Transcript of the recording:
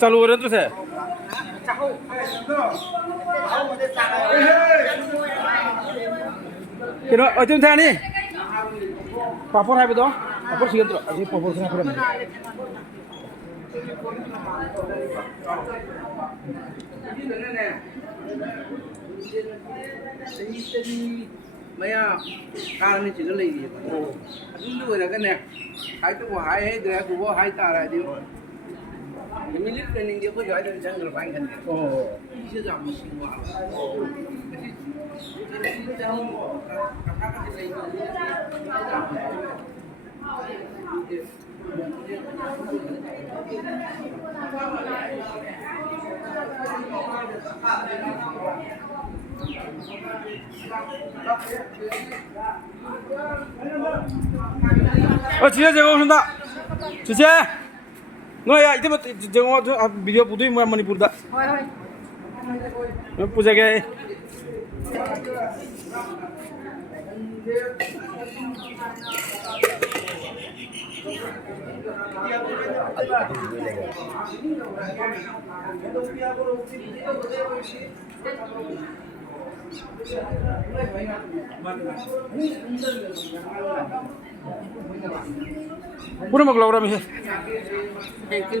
चालू हो रहे तो से kino ojung था नी पापड़ है बेटो पापड़ सिगन तो अजी पापड़ से ना maya car ni chỉ có lì đúng rồi là cái này hai cái của hai hay cái của hai ta là đi những cái clip training dia có giỏi được chẳng được phải gần chưa gặp một sinh hoạt 진짜 제가 오신다 진짜 너야 이제 뭐 제가 비디오 부두이 뭐야 머니푸르다 पूजा게 पूरा मगला उरा में thank you